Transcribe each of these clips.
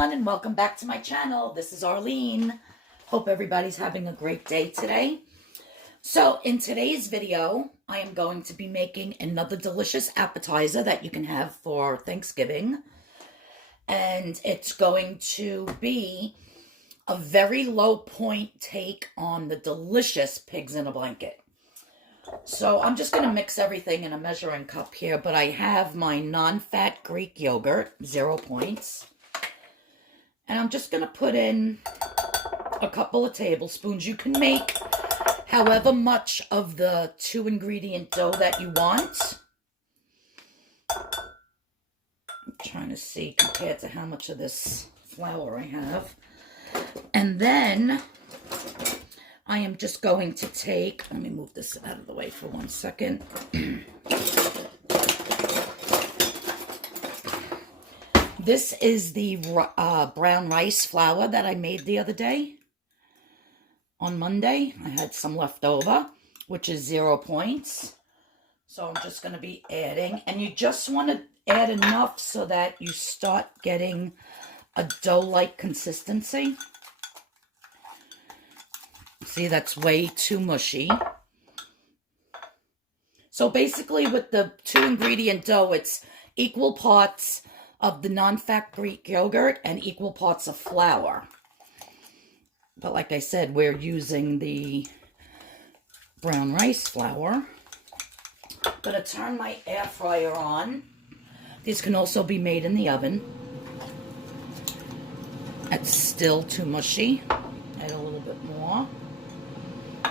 everyone, and welcome back to my channel. This is Arlene. Hope everybody's having a great day today. So in today's video, I am going to be making another delicious appetizer that you can have for Thanksgiving. And it's going to be a very low point take on the delicious pigs in a blanket. So I'm just going to mix everything in a measuring cup here, but I have my non-fat Greek yogurt, 0 points. And I'm just going to put in a couple of tablespoons. You can make however much of the 2-ingredient dough that you want. I'm trying to see compared to how much of this flour I have. And then I am just going to take, let me move this out of the way for 1 second. This is the brown rice flour that I made the other day. On Monday, I had some left over, which is 0 points. So I'm just going to be adding, and you just want to add enough so that you start getting a dough-like consistency. See, that's way too mushy. So basically with the 2-ingredient dough, it's equal parts of the non-fat Greek yogurt and equal parts of flour. But like I said, we're using the brown rice flour. I'm going to turn my air fryer on. These can also be made in the oven. That's still too mushy. Add a little bit more.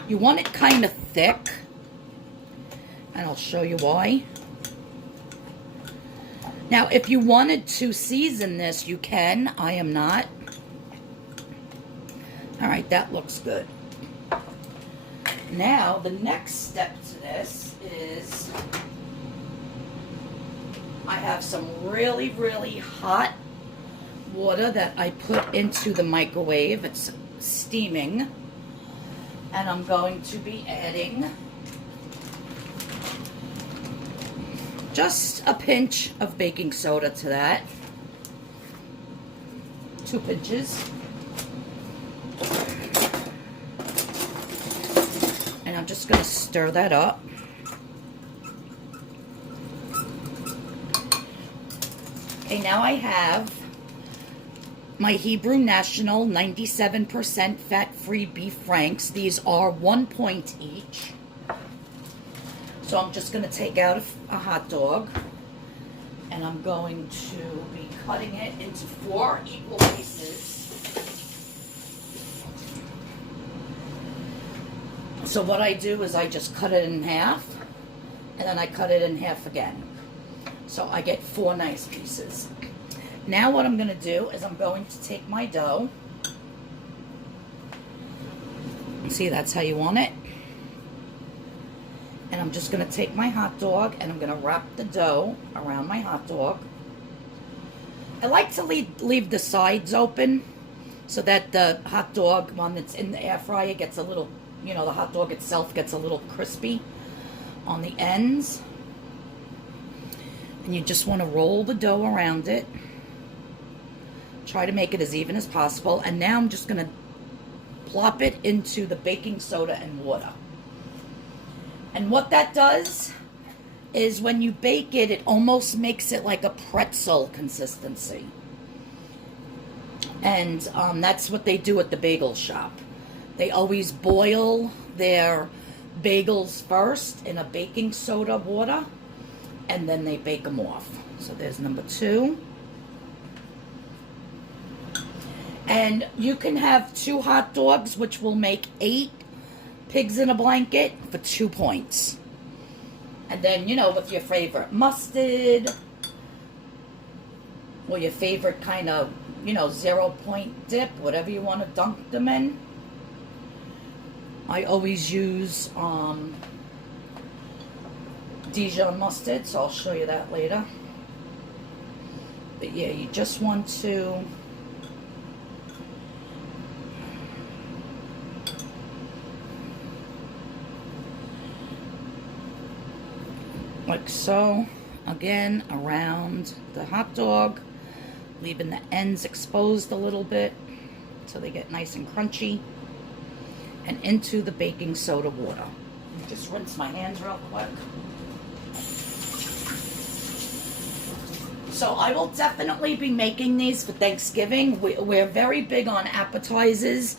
You want it kind of thick, and I'll show you why. Now, if you wanted to season this, you can. I am not. All right, that looks good. Now, the next step to this is I have some really, really hot water that I put into the microwave. It's steaming. And I'm going to be adding just a pinch of baking soda to that. 2 pinches. And I'm just going to stir that up. Okay, now I have my Hebrew National 97% fat-free beef franks. These are 1 point each. So I'm just going to take out a hot dog, and I'm going to be cutting it into 4 equal pieces. So what I do is I just cut it in half, and then I cut it in half again. So I get 4 nice pieces. Now what I'm going to do is I'm going to take my dough. See, that's how you want it. And I'm just going to take my hot dog and I'm going to wrap the dough around my hot dog. I like to leave the sides open so that the hot dog, when it's in the air fryer, gets a little, you know, the hot dog itself gets a little crispy on the ends. And you just want to roll the dough around it. Try to make it as even as possible. And now I'm just going to plop it into the baking soda and water. And what that does is when you bake it, it almost makes it like a pretzel consistency. And that's what they do at the bagel shop. They always boil their bagels first in a baking soda water, and then they bake them off. So there's number 2. And you can have 2 hot dogs, which will make 8 pigs in a blanket for 2 points. And then, you know, with your favorite mustard, or your favorite kind of, you know, 0 point dip, whatever you want to dunk them in. I always use Dijon mustard, so I'll show you that later. But yeah, you just want to like so, again, around the hot dog, leaving the ends exposed a little bit so they get nice and crunchy. And into the baking soda water. Just rinse my hands real quick. So I will definitely be making these for Thanksgiving. We're very big on appetizers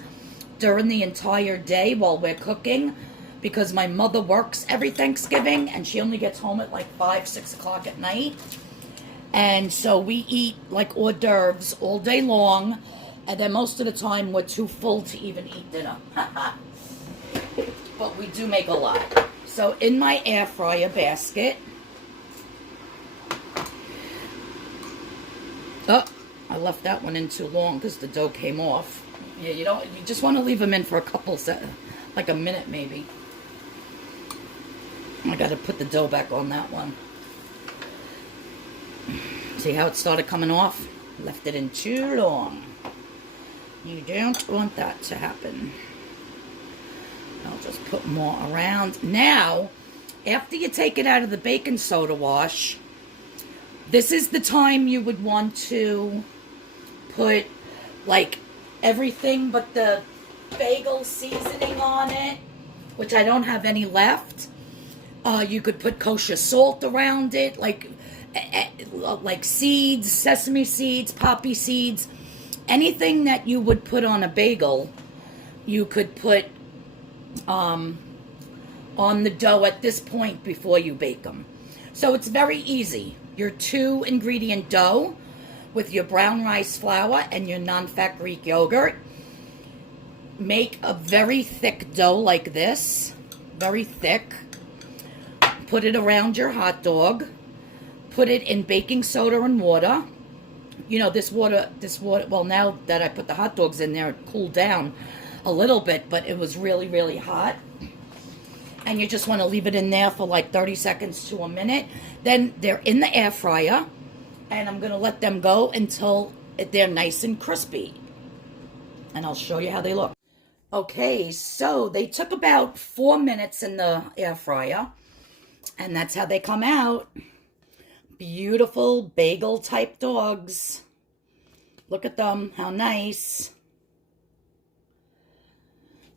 during the entire day while we're cooking, because my mother works every Thanksgiving and she only gets home at like 5, 6 o'clock at night. And so we eat like hors d'oeuvres all day long, and then most of the time we're too full to even eat dinner. But we do make a lot. So in my air fryer basket, oh, I left that one in too long because the dough came off. Yeah, you just want to leave them in for a couple seconds, like a minute maybe. I got to put the dough back on that one. See how it started coming off? Left it in too long. You don't want that to happen. I'll just put more around. Now, after you take it out of the baking soda wash, this is the time you would want to put like everything but the bagel seasoning on it, which I don't have any left. You could put kosher salt around it, like seeds, sesame seeds, poppy seeds, anything that you would put on a bagel, you could put on the dough at this point before you bake them. So it's very easy. Your 2-ingredient dough with your brown rice flour and your non-fat Greek yogurt. Make a very thick dough like this, very thick. Put it around your hot dog. Put it in baking soda and water. You know, this water, well, now that I put the hot dogs in there, it cooled down a little bit, but it was really, really hot. And you just want to leave it in there for like 30 seconds to a minute. Then they're in the air fryer, and I'm going to let them go until they're nice and crispy. And I'll show you how they look. Okay, so they took about 4 minutes in the air fryer, and that's how they come out. Beautiful bagel type dogs. Look at them, how nice.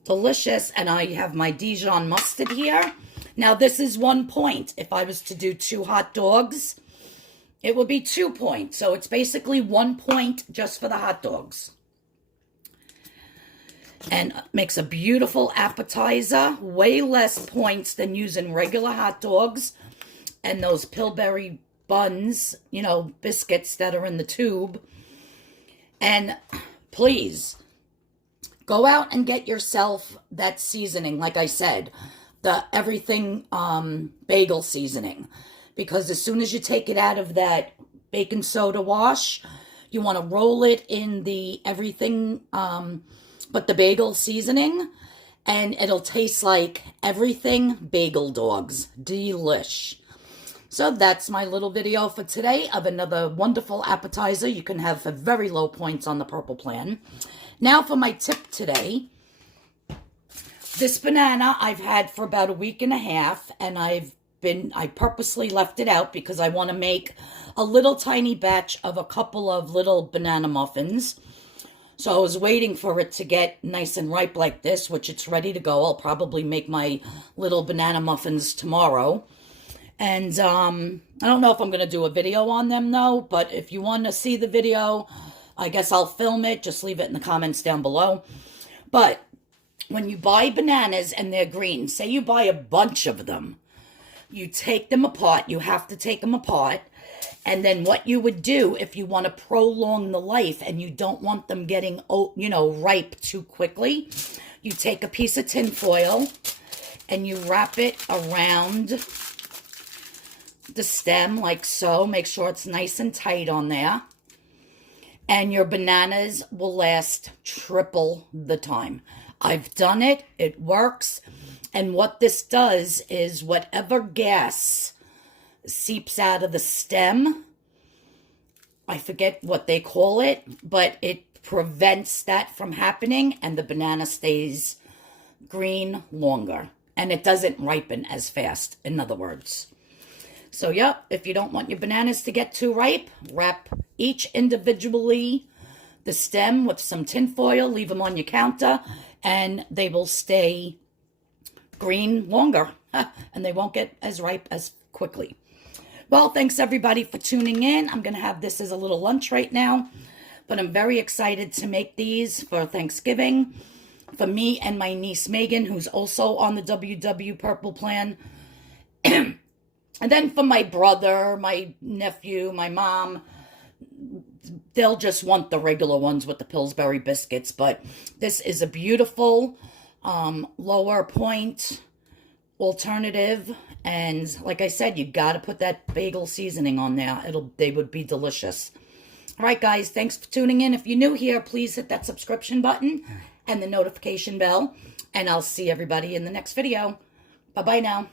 Delicious. And I have my Dijon mustard here. Now this is 1 point. If I was to do 2 hot dogs, it would be 2 points. So it's basically 1 point just for the hot dogs. And makes a beautiful appetizer. Way less points than using regular hot dogs and those Pillsbury buns, you know, biscuits that are in the tube. And please, go out and get yourself that seasoning, like I said, the Everything Bagel Seasoning. Because as soon as you take it out of that baking soda wash, you want to roll it in the Everything but the Bagel Seasoning, and it'll taste like Everything Bagel Dogs. Delish. So that's my little video for today of another wonderful appetizer you can have for very low points on the Purple Plan. Now for my tip today. This banana I've had for about a week and a half, and I purposely left it out because I want to make a little tiny batch of a couple of little banana muffins. So I was waiting for it to get nice and ripe like this, which it's ready to go. I'll probably make my little banana muffins tomorrow. And I don't know if I'm going to do a video on them, though. But if you want to see the video, I guess I'll film it. Just leave it in the comments down below. But when you buy bananas and they're green, say you buy a bunch of them, you take them apart. You have to take them apart. And then what you would do if you want to prolong the life and you don't want them getting, you know, ripe too quickly, you take a piece of tin foil and you wrap it around the stem like so. Make sure it's nice and tight on there. And your bananas will last triple the time. I've done it. It works. And what this does is whatever gas seeps out of the stem, I forget what they call it, but it prevents that from happening, and the banana stays green longer. And it doesn't ripen as fast, in other words. So, yep, if you don't want your bananas to get too ripe, wrap each individually the stem with some tin foil, leave them on your counter, and they will stay green longer, and they won't get as ripe as quickly. Well, thanks everybody for tuning in. I'm going to have this as a little lunch right now, but I'm very excited to make these for Thanksgiving for me and my niece Megan, who's also on the WW Purple Plan. And then for my brother, my nephew, my mom, they'll just want the regular ones with the Pillsbury biscuits. But this is a beautiful lower point alternative. And like I said, you got to put that bagel seasoning on there. They would be delicious. All right, guys, thanks for tuning in. If you're new here, please hit that subscription button and the notification bell. And I'll see everybody in the next video. Bye-bye now.